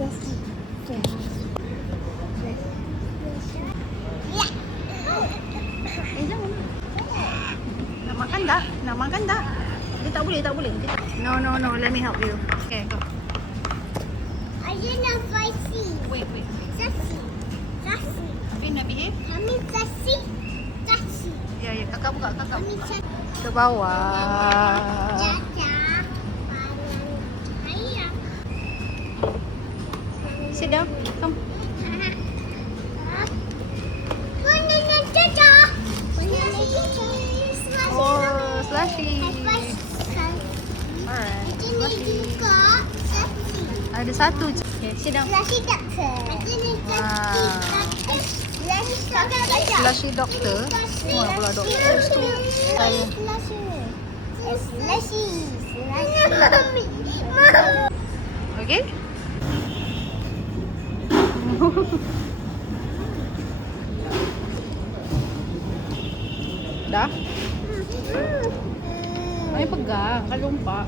Jangan. Nak makan dah? Nak makan dah? Dia tak boleh, tak boleh. No, let me help you. Okay, go. I nak spicy. Wait. Sassy. Okay, nak behave? Kami sassy. Ya, kakak buka, kakak Kami buka. sassy. Ke bawah. Caca. Ayam. Sit down. Come. Banana caca. Oh, slushy. Alright. Ini juga sassy. Ada satu je. Okay, sit down. Slushy doctor. Slushy doctor. Semua pula doktor tu. Saya. Slushy. Okay? Dah? Ay, pegang. Kalumpa.